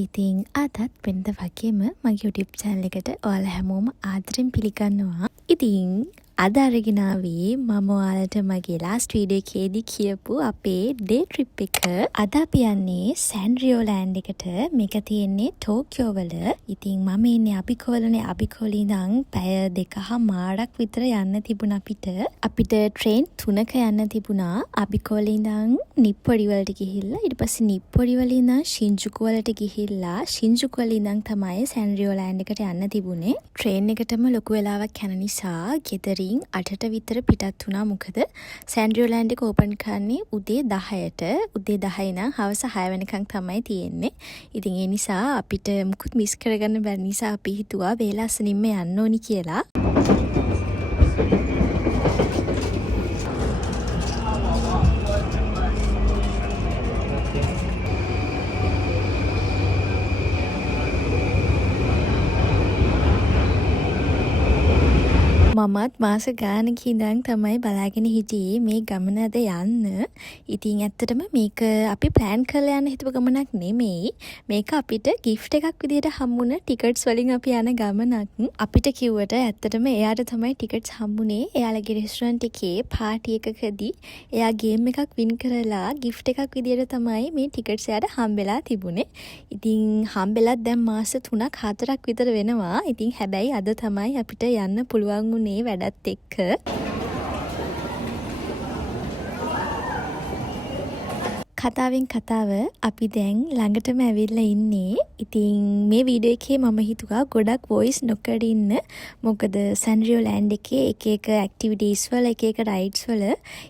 ඉතින් අදත් වෙනද වගේම මගේ YouTube channel එකට ඔයාලා හැමෝම ආදරෙන් පිළිගන්නවා. ඉතින් අද අරගෙන ආවේ මම ඔයාලට මගේ last video එකේදී කියපු අපේ day trip එක. අද අපි යන්නේ සැන්රියෝ ලෑන්ඩ් එකට. මේක තියෙන්නේ ටෝකියෝ වල. ඉතින් මම ඉන්නේ අබිකෝවලනේ. අබිකෝවල ඉඳන් පැය 2.5ක් විතර යන්න තිබුණා අපිට. අපිට train 3ක යන්න තිබුණා. අබිකෝවල ඉඳන් නිප්පොඩි වලට ගිහිල්ලා ඊට පස්සේ නිප්පොඩි වල ඉඳන් ශින්ජුකු වලට ගිහිල්ලා ශින්ජුකු වල ඉඳන් තමයි සැන්රියෝ ලෑන්ඩ් එකට යන්න තිබුණේ. train එකටම ලොකු වෙලාවක් යන නිසා ගෙදරින් 8ට විතර පිටත් වුණා. මොකද සැන්රියෝ ලෑන්ඩ් එක ඕපන් කරන්නේ උදේ 10ට. උදේ 10 ඉඳන් හවස 6 වෙනකන් තමයි තියෙන්නේ. ඉතින් ඒ නිසා අපිට මුකුත් මිස් කරගන්න බැරි නිසා අපි හිතුවා වේලාසනින්ම යන්න ඕනි කියලා. මමත් මාස ගානක ඉඳන් තමයි බලාගෙන හිටියේ මේ ගමන අද යන්න. ඉතින් ඇත්තටම මේක අපි ප්ලෑන් කරලා යන්න හිතුව ගමනක් නෙමෙයි. මේක අපිට gift එකක් විදියට හම්බුන ටිකට්ස් වලින් අපි යන ගමනක්. අපිට කිව්වට ඇත්තටම එයාට තමයි ටිකට්ස් හම්බුනේ. එයාලගේ රෙස්ටොරන්ට් එකේ පාටි එකකදී එයා ගේම් එකක් වින් කරලා gift එකක් විදියට තමයි මේ ටිකට්ස් එයාට හම්බෙලා තිබුණේ. ඉතින් හම්බෙලත් දැන් මාස 3ක් 4ක් විතර වෙනවා. ඉතින් හැබැයි අද තමයි අපිට යන්න පුළුවන් වුණේ වැඩත් එක්ක. කතාවෙන් කතාව අපි දැන් ළඟටම ඇවිල්ලා ඉන්නේ. ඉතින් මේ වීඩියෝ එකේ මම හිතුවා ගොඩක් වොයිස් නොකර ඉන්න. මොකද සැන්රියෝ ලෑන්ඩ් එකේ එක එක ඇක්ටිවිටීස් වල එක එක රයිඩ්ස් වල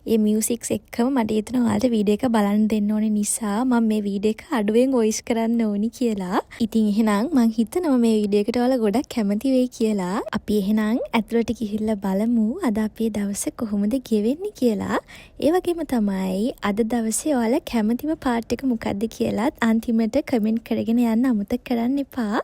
මේ මියුසික්ස් එක්කම මට හිතුණා ඔයාලට වීඩියෝ එක බලන්න දෙන්න ඕනේ නිසා මම මේ වීඩියෝ එක අඩුවෙන් වොයිස් කරන්න ඕනි කියලා. ඉතින් එහෙනම් මං හිතනවා මේ වීඩියෝ එකට ඔයාලා ගොඩක් කැමති වෙයි කියලා. අපි එහෙනම් ඇතුළට ගිහිල්ලා බලමු අද අපේ දවස කොහොමද ගෙවෙන්නේ කියලා. ඒ වගේම තමයි අද දවසේ ඔයාලා කැමතිම පාර්ට් එක මොකක්ද කියලාත් අන්තිමට කමෙන්ට් කරගෙන යන්න අමතක කරන්න එපා.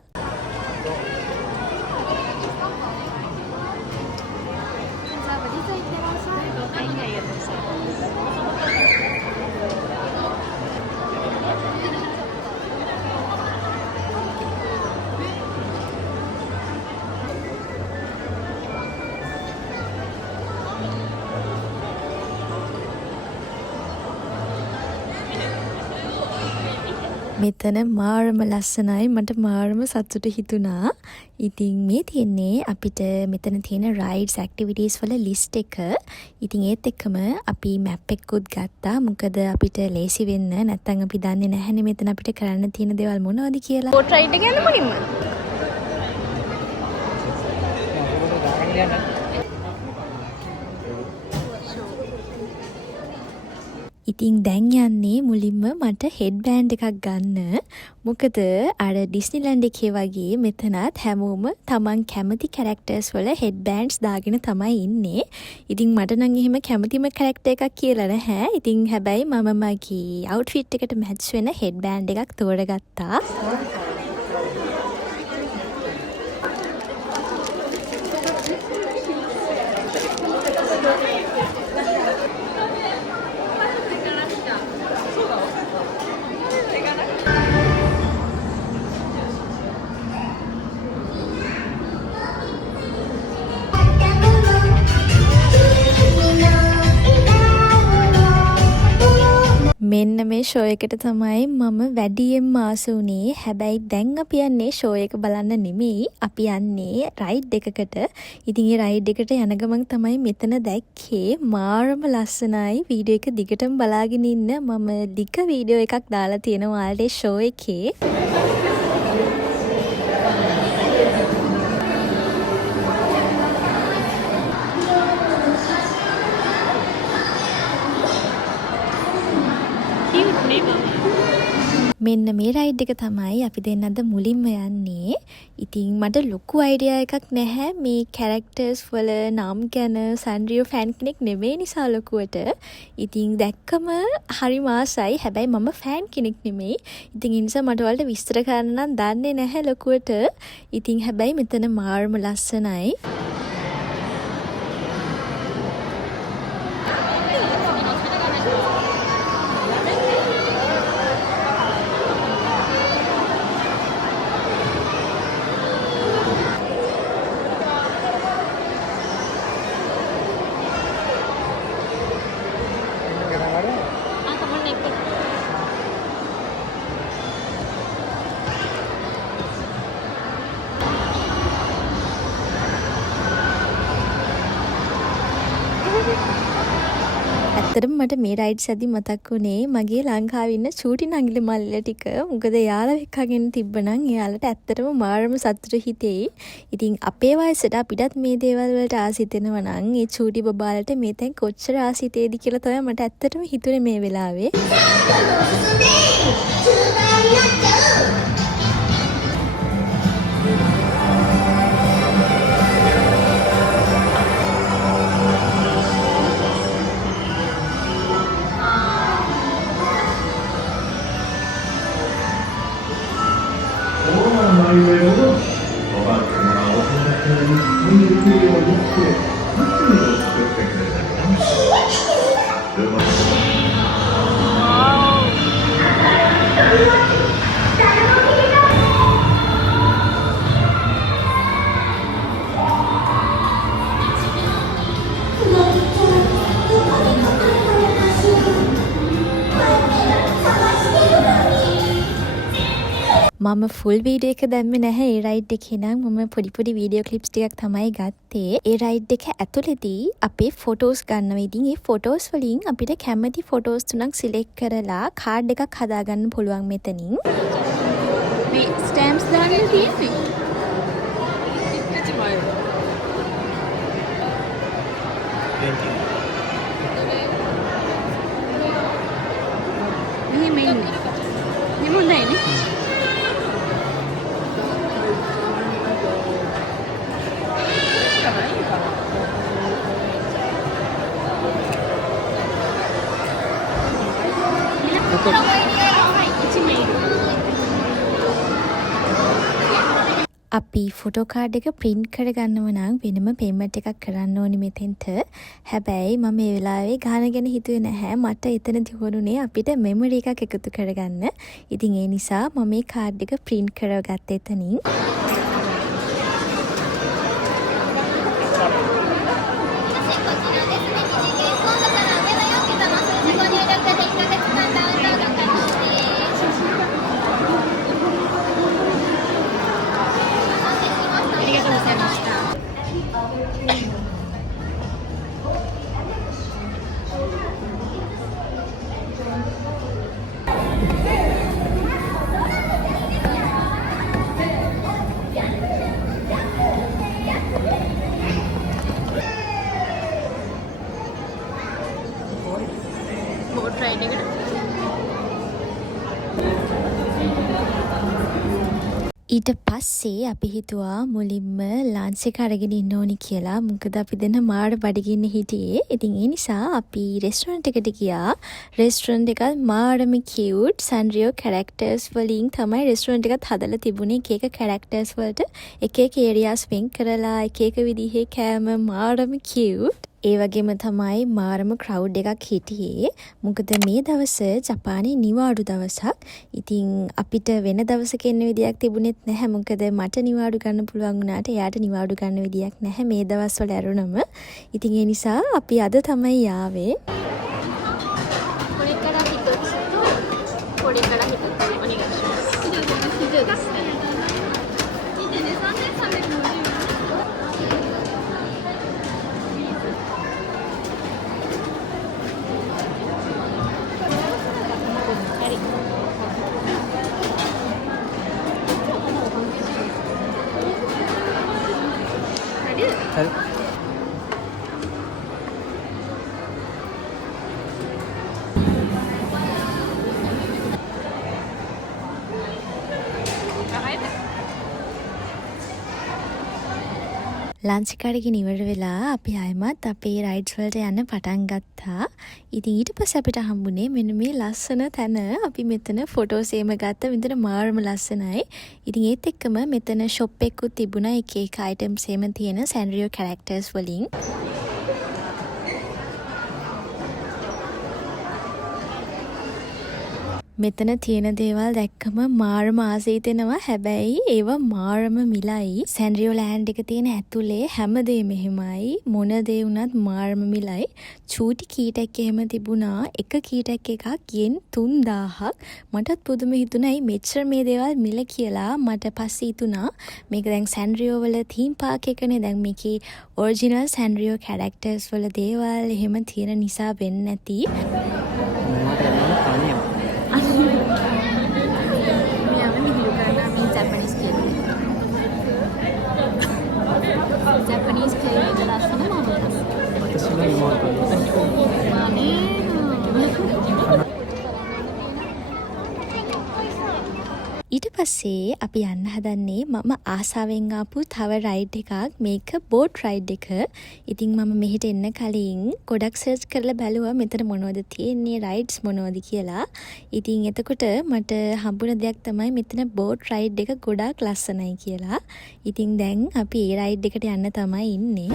මෙතන මාරම ලස්සනයි. මට මාරම සතුට හිතුණා. ඉතින් මේ තියෙන්නේ අපිට මෙතන තියෙන රයිඩ්ස් ඇක්ටිවිටීස් වල ලිස්ට් එක. ඉතින් ඒත් එක්කම අපි මැප් එකකුත් ගත්තා. මොකද අපිට ලේසි වෙන්න නැත්නම් අපි දන්නේ නැහැනේ මෙතන අපිට කරන්න තියෙන දේවල් මොනවද කියලා. බෝට් රයිඩ් එක යන්න මුලින්ම. ඉතින් දැන් යන්නේ මුලින්ම මට හෙඩ් බෑන්ඩ් එකක් ගන්න. මොකද අර ඩිස්නිලන්ඩ් එකේ වගේ මෙතනත් හැමෝම තමන් කැමති කැරක්ටර්ස් වල හෙඩ් බෑන්ඩ්ස් දාගෙන තමයි ඉන්නේ. ඉතින් මට නම් එහෙම කැමතිම කැරක්ටර් එකක් කියලා නැහැ. ඉතින් හැබැයි මම මගේ අවුට්ෆිට් එකට මැච් වෙන හෙඩ් බෑන්ඩ් එකක් තෝරගත්තා. මෙන්න මේ ෂෝ එකට තමයි මම වැඩියෙන්ම ආස වුණේ. හැබැයි දැන් අපි යන්නේ ෂෝ එක බලන්න නෙමෙයි. අපි යන්නේ රයිඩ් එකකට. ඉතින් ඒ රයිඩ් එකට යන ගමන් තමයි මෙතන දැක්කේ. මාරම ලස්සනයි. වීඩියෝ එක දිගටම බලාගෙන ඉන්න. මම ලික වීඩියෝ එකක් දාලා තියෙනවා ඔයාලට ෂෝ එකේ. මෙන්න මේ රයිඩ් එක තමයි අපි දෙන්නද මුලින්ම යන්නේ. ඉතින් මට ලොකු අයිඩියා එකක් නැහැ මේ කැරක්ටර්ස් වල නම් ගැන. සැන්රියෝ ෆෑන් කෙනෙක් නෙමෙයි නිසා ලොකුවට. ඉතින් දැක්කම හරි මාසයි. හැබැයි මම ෆෑන් කෙනෙක් නෙමෙයි. ඉතින් ඒ නිසා මට ඔයාලට විස්තර කරන්න නම් දන්නේ නැහැ ලොකුවට. ඉතින් හැබැයි මෙතන මාර්ම ලස්සනයි. ඇත්තටම මට මේ රයිඩ්ස් අදී මතක් වුණේ මගේ ලංකාවේ ඉන්න චූටි නංගිලි මල්ලිලා ටික. මොකද යාළුවෙක් එක්කගෙන තිබ්බනම් එයාලට ඇත්තටම මාරම සතුට හිතෙයි. ඉතින් අපේ වයසට අපිටත් මේ දේවල් වලට ආසිතෙනවා නම් ඒ චූටි බබාලට මේ තැන් කොච්චර ආසිතේද කියලා තමයි මට ඇත්තටම හිතුනේ මේ වෙලාවේ. මම ෆුල් වීඩියෝ එක දැම්මේ නැහැ ඒ රයිඩ් එකේ නම් මම පොඩි වීඩියෝ ක්ලිප්ස් ටිකක් තමයි ගත්තේ. ඒ රයිඩ් එක ඇතුළේදී අපේ ෆොටෝස් ගන්නවා. ඉතින් ඒ ෆොටෝස් වලින් අපිට කැමති ෆොටෝස් තුනක් සිලෙක්ට් කරලා කාඩ් එකක් හදාගන්න පුළුවන් මෙතනින්. මේ ස්ටෑම්ප්ස් දාගෙන තියෙන්නේ. මෙහෙම ඉන්නේ. මෙහෙම හොඳයිනේ. අපි ෆොටෝ කාඩ් එක print කරගන්නව නම් වෙනම payment එකක් කරන්න ඕනි මෙතෙන්ට. හැබැයි මම මේ වෙලාවේ ගාන ගැන හිතුවේ නැහැ. මට එතනදි වුණේ අපිට memory එකක් එකතු කරගන්න. ඉතින් ඒ නිසා මම මේ කාඩ් එක print කරගත්තා එතනින්. බෝට් රයිඩ් එකට ඊට පස්සේ අපි හිතුවා මුලින්ම ලන්ච් එක අරගෙන ඉන්න ඕනි කියලා. මොකද අපි දෙන්න මාර බඩගින්න හිටියේ. ඉතින් ඒ නිසා අපි රෙස්ටොරන්ට් එකට ගියා. රෙස්ටොරන්ට් එක මාරම කියුට් සන්රියෝ කැරක්ටර්ස් වලින් තමයි රෙස්ටොරන්ට් එකත් හදලා තිබුණේ. එක එක කැරක්ටර්ස් වලට එක එක ඒරියාස් වෙන් කරලා එක එක විදිහේ කෑම මාරම කියුට්. ඒ වගේම තමයි මාරම ක්‍රවුඩ් එකක් හිටියේ. මොකද මේ දවස ජපානයේ නිවාඩු දවසක්. ඉතින් අපිට වෙන දවසක එන්න විදියක් තිබුණෙත් නැහැ. මොකද මට නිවාඩු ගන්න පුළුවන් වුණාට එයාට නිවාඩු ගන්න විදියක් නැහැ මේ දවස්වල ඇරුණම. ඉතින් ඒ නිසා අපි අද තමයි ආවේ. හරි. ලන්ච් එක අරගෙන ඉවර වෙලා අපි ආයෙමත් අපේ රයිඩ්ස් වලට යන්න පටන් ගත්තා. ඉතින් ඊට පස්සේ අපිට හම්බුනේ මෙන්න මේ ලස්සන තැන. අපි මෙතන ෆොටෝස් එහෙම ගත්තා. මෙතන මාරම ලස්සනයි. ඉතින් ඒත් එක්කම මෙතන ෂොප් එකකුත් තිබුණා. එක එක අයිටම්ස් එහෙම තියෙන සැන්රියෝ කැරක්ටර්ස් වලින්. මෙතන තියෙන දේවල් දැක්කම මාරම ආසයිතෙනවා. හැබැයි ඒවා මාරම මිලයි. සැන්රියෝ ලෑන්ඩ් එක තියෙන ඇතුලේ හැමදේම එහෙමයි. මොන දේ වුණත් මාරම මිලයි. චූටි කීටක් එහෙම තිබුණා. එක කීටක් එකක් යෙන් 3000ක්. මටත් පුදුම හිතුණා ඇයි මෙච්චර මේ දේවල් මිල කියලා. මට පස්සේ හිතුණා මේක දැන් සැන්රියෝ වල තීම් පාක් එකනේ. දැන් මේකේ ඔරිජිනල් සැන්රියෝ කැරක්ටර්ස් වල දේවල් එහෙම තියෙන නිසා වෙන්නේ නැති. Japanese kid. Japanese kid is last name Mama. 私の妹です。 ඊට පස්සේ අපි යන්න හදන්නේ මම ආසාවෙන් ආපු තව රයිඩ් එකක්. මේක බෝට් රයිඩ් එක. ඉතින් මම මෙහෙට එන්න කලින් ගොඩක් සර්ච් කරලා බැලුවා මෙතන මොනවද තියෙන්නේ, රයිඩ්ස් මොනවද කියලා. ඉතින් එතකොට මට හම්බුණ දෙයක් තමයි මෙතන බෝට් රයිඩ් එක ගොඩාක් ලස්සනයි කියලා. ඉතින් දැන් අපි ඒ රයිඩ් එකට යන්න තමයි ඉන්නේ.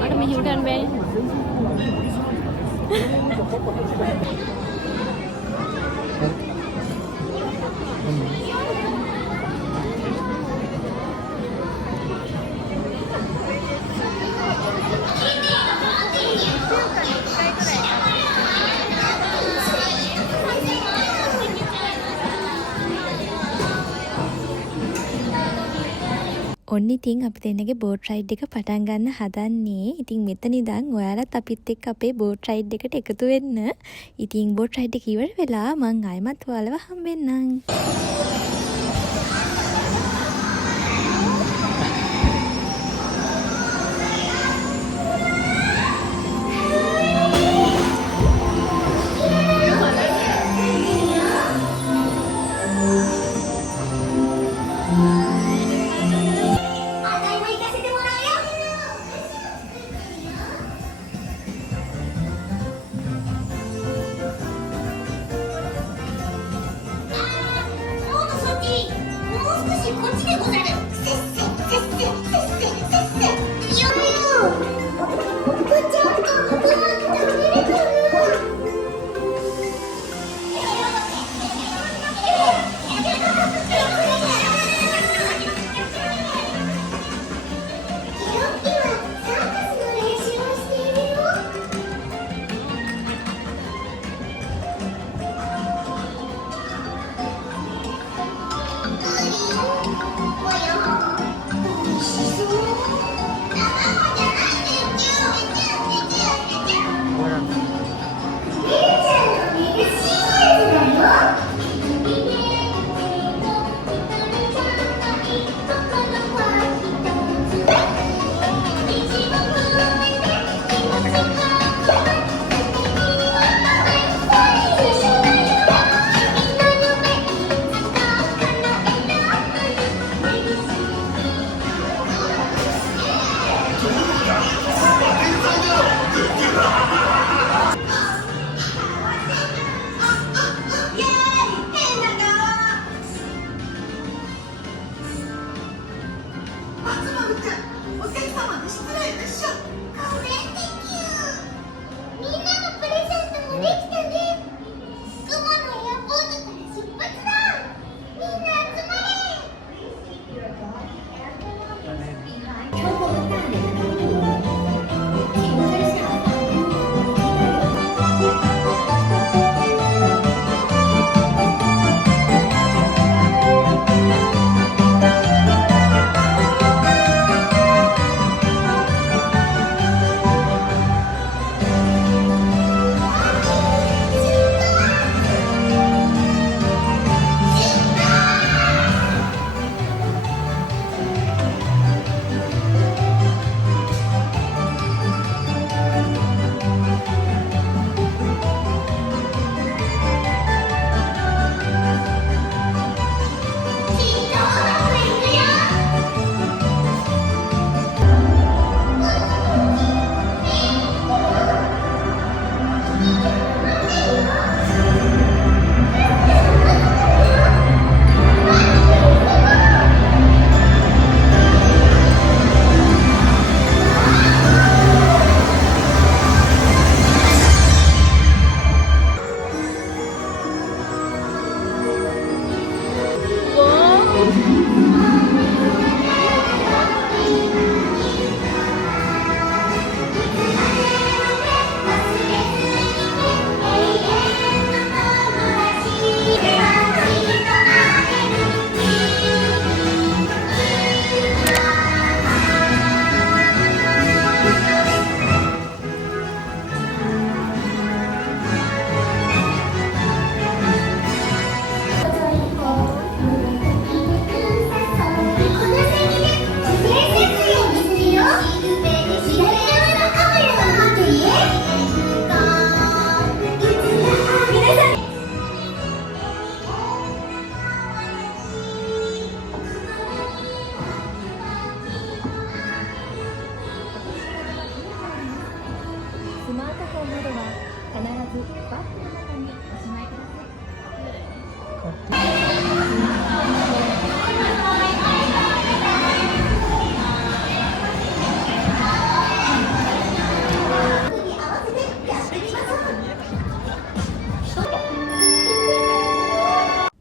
Ada mehiudan Ben. ඔන්න ඉතින් අපි දෙන්නගේ බෝට් රයිඩ් එක පටන් ගන්න හදන්නේ. ඉතින් මෙතන ඉඳන් ඔයාලත් අපිත් එක්ක අපේ බෝට් රයිඩ් එකට එකතු වෙන්න. ඉතින් බෝට් රයිඩ් එක ඉවර වෙලා මං ආයෙමත් ඔයාලව හම්බෙන්නම්.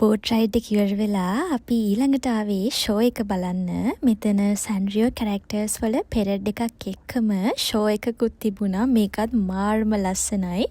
බෝට් රයිඩ් එක ඉවර වෙලා අපි ඊළඟට ආවේ ෂෝ එක බලන්න. මෙතන සැන්රියෝ කැරක්ටර්ස් වල පෙරඩ් එකක් එක්කම ෂෝ එකකුත් තිබුණා. මේකත් මාර්ම ලස්සනයි.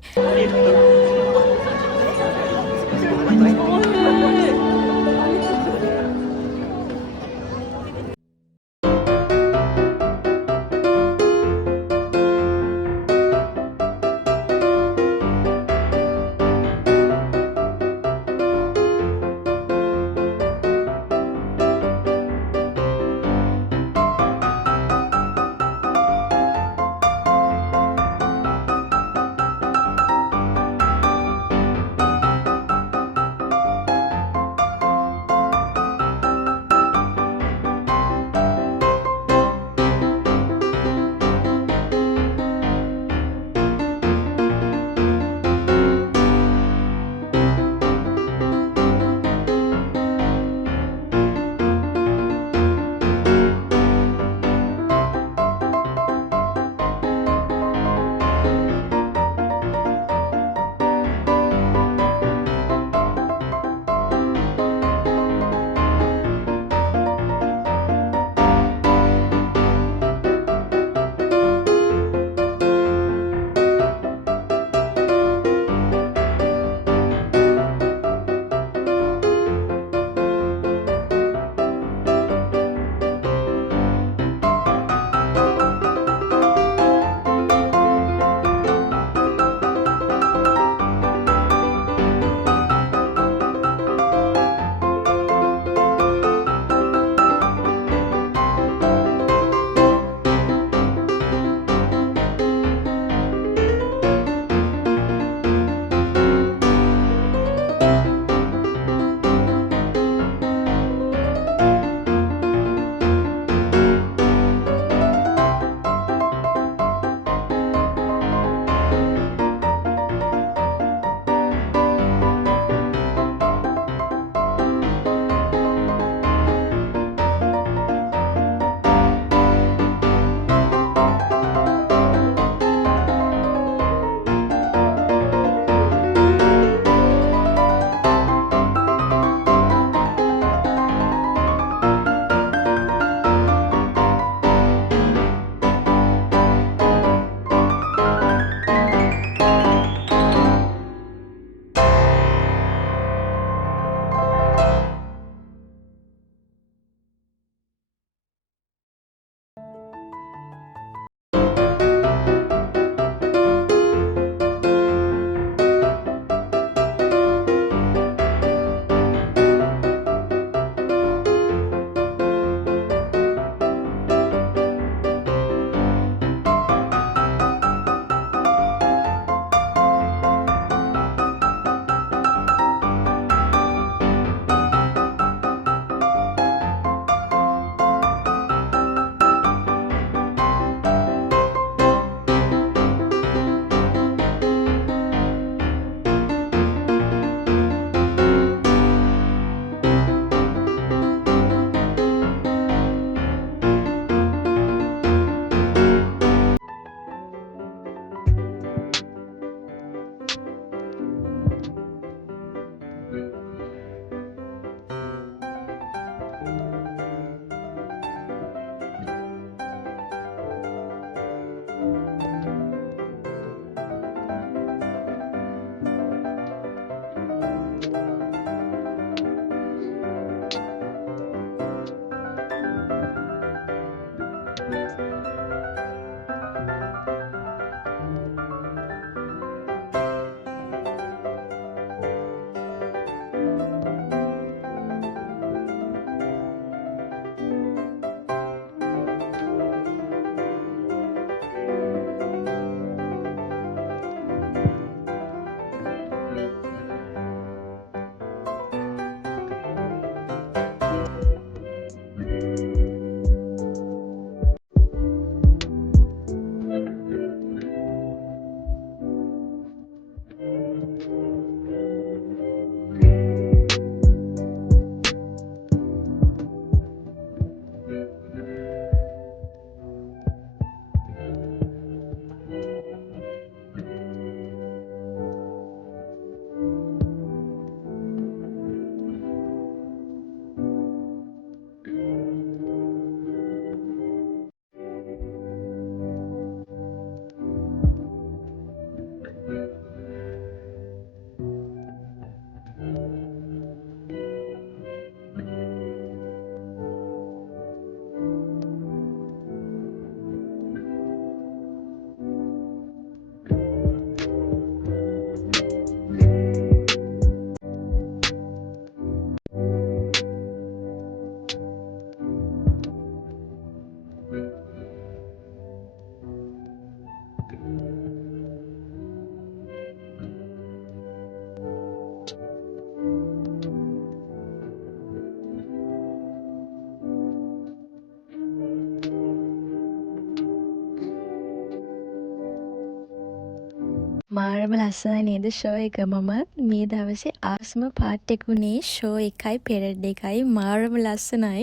මාරම ලස්සනයි නේද ෂෝ එක. මම මේ දවසේ ආසම පාට් එක උනේ ෂෝ එකයි පෙරඩ් එකයි. මාරම ලස්සනයි.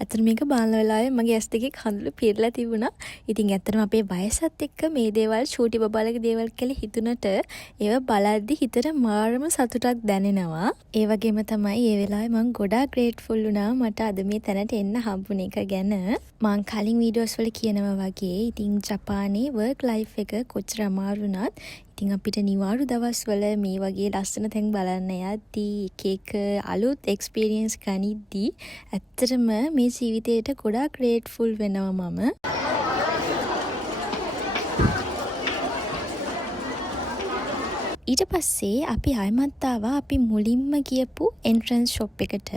ඇත්තට මේක බලන වෙලාවේ මගේ ඇස් දෙකේ කඳුළු පිරලා තිබුණා. ඉතින් ඇත්තටම අපේ වයසත් එක්ක මේ දේවල් චූටි බබාලගේ දේවල් කියලා හිතුණට ඒව බලද්දි හිතට මාරම සතුටක් දැනෙනවා. ඒ වගේම තමයි ඒ වෙලාවේ මම ගොඩාක් ග්‍රේට්ෆුල් වුණා මට අද මේ තැනට එන්න හම්බුන එක ගැන. මම කලින් වීඩියෝස් වල කියනවා වගේ ඉතින් ජපානයේ වර්ක් ලයිෆ් එක කොච්චර අමාරු වුණත් ඉතින් අපිට නිවාඩු දවස්වල මේ වගේ ලස්සන තැන් බලන්න යද්දී එක අලුත් එක්ස්පීරියන්ස් ගනිද්දී ඇත්තටම මේ ජීවිතේට ගොඩාක් ග්‍රේට්ෆුල් වෙනවා මම. ඊට පස්සේ අපි ආයමත් ආවා අපි මුලින්ම ගියපු එන්ට්‍රන්ස් ෂොප් එකට.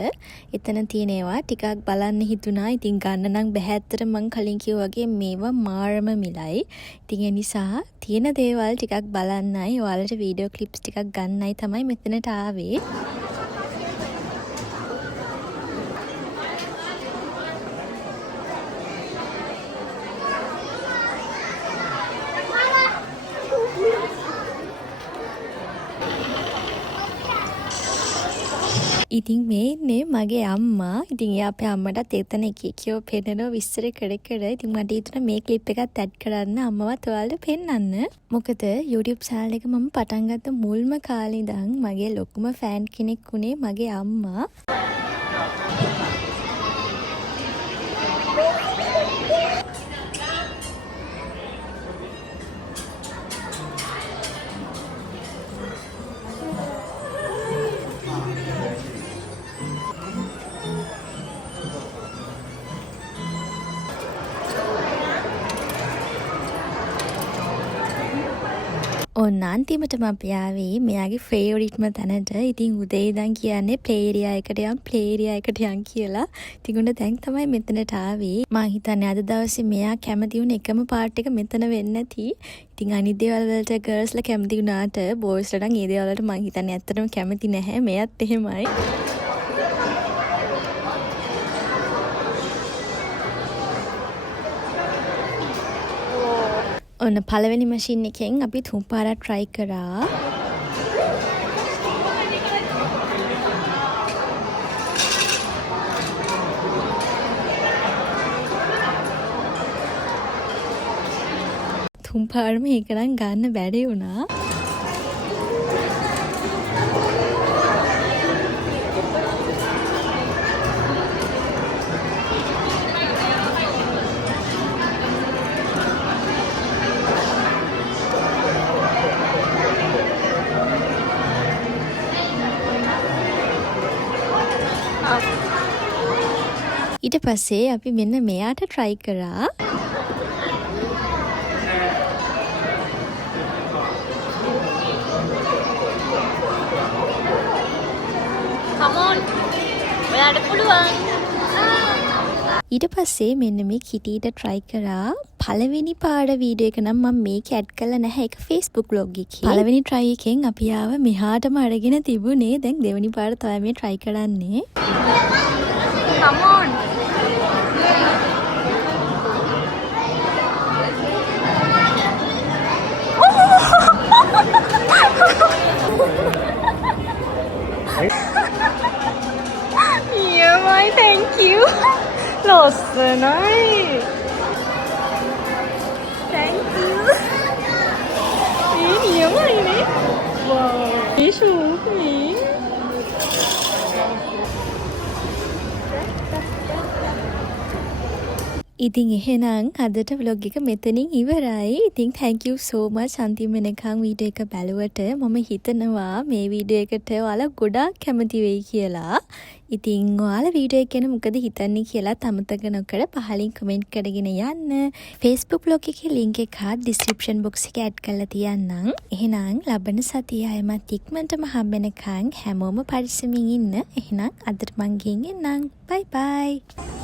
එතන තියෙනවා ටිකක් බලන්න හිතුණා. ඉතින් ගන්න නම් බෑ ඇත්තට මං කලින් කිව්වා වගේ මේවා මාරම මිලයි. ඉතින් ඒ නිසා තියෙන දේවල් ටිකක් බලන්නයි ඔයාලට වීඩියෝ ක්ලිප්ස් ටිකක් ගන්නයි තමයි මෙතනට ආවේ. ඉතින් මේ ඉන්නේ මගේ අම්මා. ඉතින් එයා අපේ අම්මටත් එතන එක කියව පෙන්නනවා විස්තර කර කර. ඉතින් මට හිතුණා මේ ක්ලිප් එකත් ඇඩ් කරන්න අම්මවත් ඔයාලට පෙන්නන්න. මොකද YouTube channel එක මම පටන් ගත්ත මුල්ම කාලේ ඉඳන් මගේ ලොකුම ෆෑන් කෙනෙක් උනේ මගේ අම්මා. ඔන්න අන්තිමටම අපි ආවේ මෙයාගේ ෆේවරිට්ම තැනට. ඉතින් උදේ ඉඳන් කියන්නේ ප්ලේ ඒරියා එකට යන් කියලා. ඉතින් උන්න දැන් තමයි මෙතනට ආවේ. මම හිතන්නේ අද දවසේ මෙයා කැමති වුණ එකම පාර්ට් එක මෙතන වෙන්න ඇති. ඉතින් අනිත් දේවල් වලට ගර්ල්ස්ලා කැමති වුණාට බොයිස්ලා නම් ඒ දේවල් වලට මම හිතන්නේ ඇත්තටම කැමති නැහැ. මෙයත් එහෙමයි. ඔන්න පළවෙනි මැෂින් එකෙන් අපි 3 පාරක් try කරා. තුන් පාරම ඒක නම් ගන්න බැරි වුණා. ඊට පස්සේ අපි මෙන්න මෙයාට try කරා. Come on. ඔයාලට පුළුවන්. ඊට පස්සේ මෙන්න මේ කිටියට try කරා. පළවෙනි පාඩ වීඩියෝ එක නම් මම මේක ඇඩ් කරලා නැහැ. ඒක Facebook vlog එකේ. පළවෙනි try එකෙන් අපි ආව මෙහාටම අරගෙන තිබුණේ. දැන් දෙවෙනි පාඩ තමයි මේ try කරන්නේ. Come on. නියමයි thank you ලස්සනයි thank you මේ නියමයිනේ wow ඒ ෂූට් මේ ඉතින් එහෙනම් අදට vlog එක මෙතනින් ඉවරයි. ඉතින් thank you so much අන්තිම වෙනකන් වීඩියෝ එක බැලුවට. මම හිතනවා මේ වීඩියෝ එකට ඔයාලා ගොඩාක් කැමති වෙයි කියලා. ඉතින් ඔයාලා වීඩියෝ එක ගැන මොකද හිතන්නේ කියලා අමතක නොකර පහලින් කමෙන්ට් කරගෙන යන්න. Facebook vlog එකේ link එක description box එකේ add කරලා තියන්නම්. එහෙනම් ලබන සතියේ ආයෙමත් ඉක්මනටම හම්බෙනකන් හැමෝම පරිස්සමින් ඉන්න. එහෙනම් අදට මං ගිහින් එන්නම්. bye bye.